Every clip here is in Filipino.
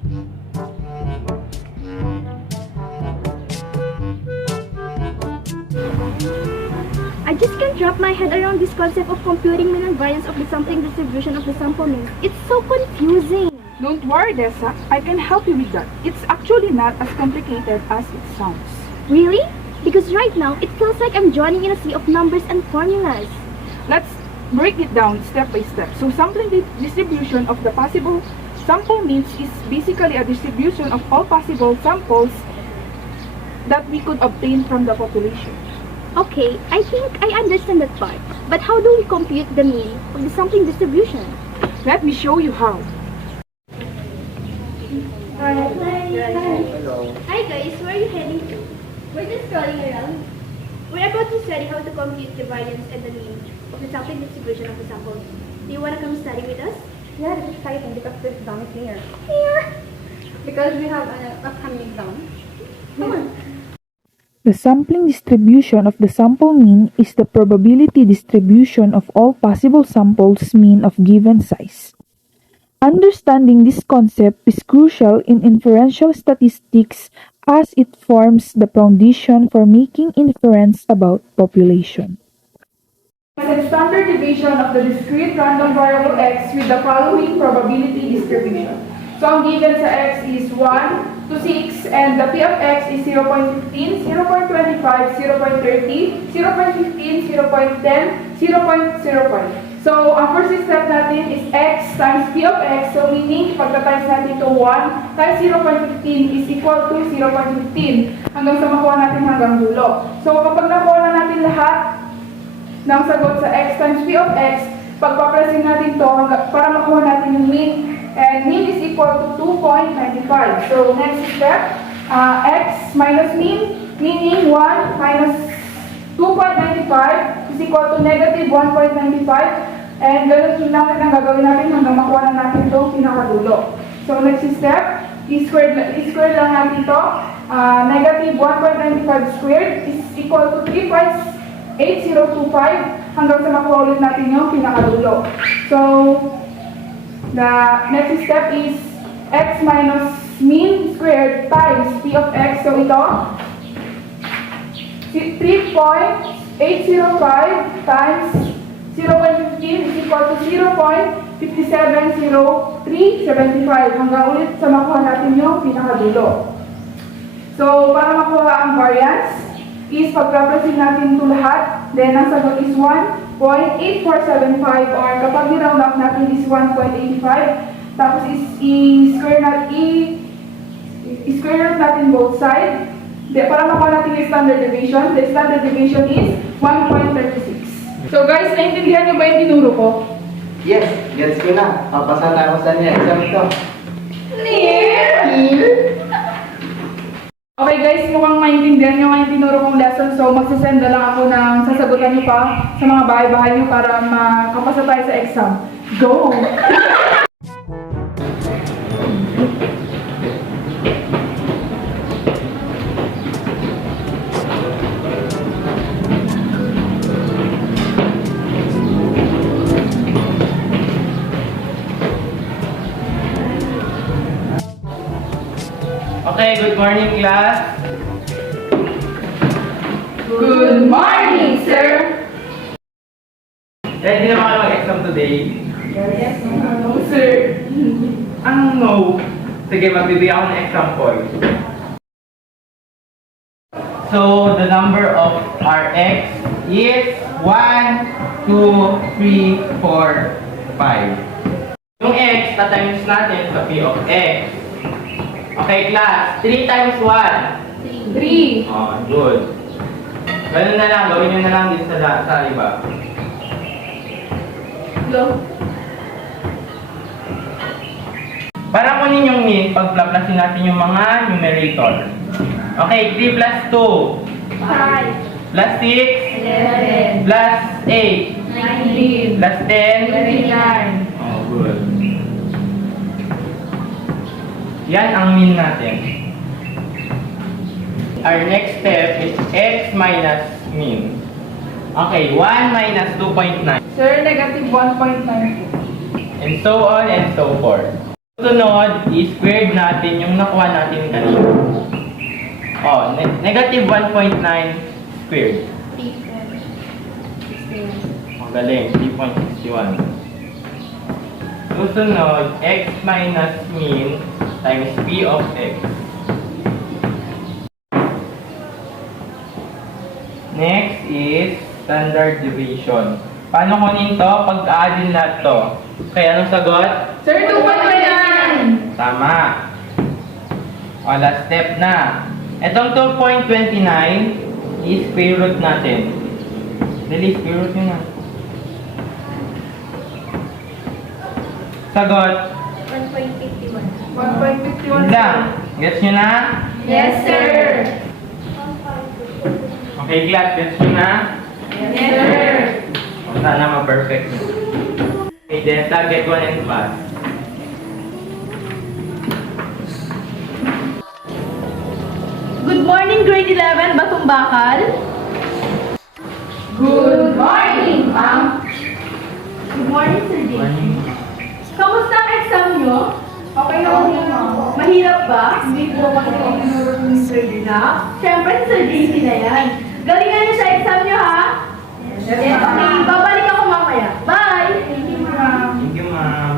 I just can't wrap my head around this concept of computing mean and variance of the sampling distribution of the sample means. It's so confusing. Don't worry, Dessa. I can help you with that. It's actually not as complicated as it sounds. Really? Because right now, it feels like I'm joining in a sea of numbers and formulas. Let's break it down step by step. So sampling distribution of the possible sample means is basically a distribution of all possible samples that we could obtain from the population. Okay, I think I understand that part. But how do we compute the mean of the sampling distribution? Let me show you how. Hi guys, where are you heading to? We're just strolling around. We're about to study how to compute the variance and the mean of the sampling distribution of the samples. Do you want to come study with us? Yeah, this is exciting because this exam is near. Here! Because we have an upcoming exam. Come on. The sampling distribution of the sample mean is the probability distribution of all possible samples mean of given size. Understanding this concept is crucial in inferential statistics as it forms the foundation for making inference about population. The standard deviation of the discrete random variable x with the following probability distribution. So ang given sa x is 1 to 6 and the p of x is 0.15, 0.25, 0.30, 0.15, 0.10, 0.05. So ang first step natin is x times p of x. So meaning pagka-times natin to 1 times 0.15 is equal to 0.15 hanggang sa makuha natin hanggang dulo. So kapag nakuha na natin lahat ng sagot sa x times p of x, pagpapresin natin to para makuha natin yung mean. And mean is equal to 2.95. So next step, x minus mean, meaning 1 minus 2.95 is equal to negative 1.95. And ganun lang ang gagawin natin hanggang makuha na natin itong pinakadulo. So next step, i-square lang natin ito. Negative 1.95 squared is equal to 3.8025 hanggang sa makuha ulit natin yung pinakadulo. So the next step is x minus mean squared times p of x. So ito, 3.805 times 0.15 is equal to 0.570375 hanggang ulit sa makuha natin yung pinakadulo. So para makuha ang variance is pag-represent natin ito lahat, then ang sagot is 1.8475 or kapag ni-round up natin is 1.85. Tapos i-square root natin both sides. Para makuha natin yung standard deviation, the standard deviation is 1.36. So guys, naintindihan niyo ba yung tinuro ko? Yes, gets ko na. Papasa na ako sa niya. Exam ito. Okay guys, mukhang maintindihan nyo nga yung tinuro kong lesson. So magsasend na lang ako ng sasagutan nyo pa sa mga bahay-bahay nyo para makapasa tayo sa exam. Go! Okay, good morning class. Good morning, sir! Ready na ba kayo mag-exam today? Yes, no, sir. Ang no. Sige, magbibigay ako ng example. So, the number of our x is 1, 2, 3, 4, 5. Yung x, tatimes natin sa p of x. Okay, class. 3 times 1? 3. Oh, good. Ganun na lang. Gawin nyo na lang din sa iba. Go. Para kunin yung mean, pag-plaplasin natin yung mga numerator. Okay, 3 plus 2. 5. Plus 6. 11. Plus 8. 19. Plus 10. 29. Oh, good. Yan ang mean natin. Our next step is x minus mean. Okay, 1 minus 2.9. Sir, negative 1.92. And so on and so forth. Sunod, i-squared natin yung nakuha natin kanina. Oh, negative 1.9 squared. Magaling, 3.61. Susunod, x minus mean times p of x. Next is standard deviation. Paano kunin to? Pag-aadin lahat to. Kaya anong sagot? Sir, 2.29. Tama. O, last step na. Itong 2.29 is square root natin. Dali, square root yun na. Sagot. 1.51. 1.51. Yun lang. Gets nyo na? Yes, sir. Okay, class. Gets nyo na? Yes, sir. O, sana ma-perfect nyo. Okay, then target 1 and pass. Good morning, grade 11, Batong Bakal. Good morning, ma'am. Good morning, Sir Jason. Kamusta ang exam nyo? Okay na po, ma'am. Mahirap ba? Hindi po kasi tinuro ni Sir Na? Siyempre, si Sir JC na yan. Galingan niyo sa exam nyo, ha? Yes, Okay, ma'am. babalik ako mamaya. Bye! Thank you, ma'am. Thank you, ma'am.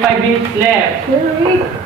Five minutes left. Sir, wait.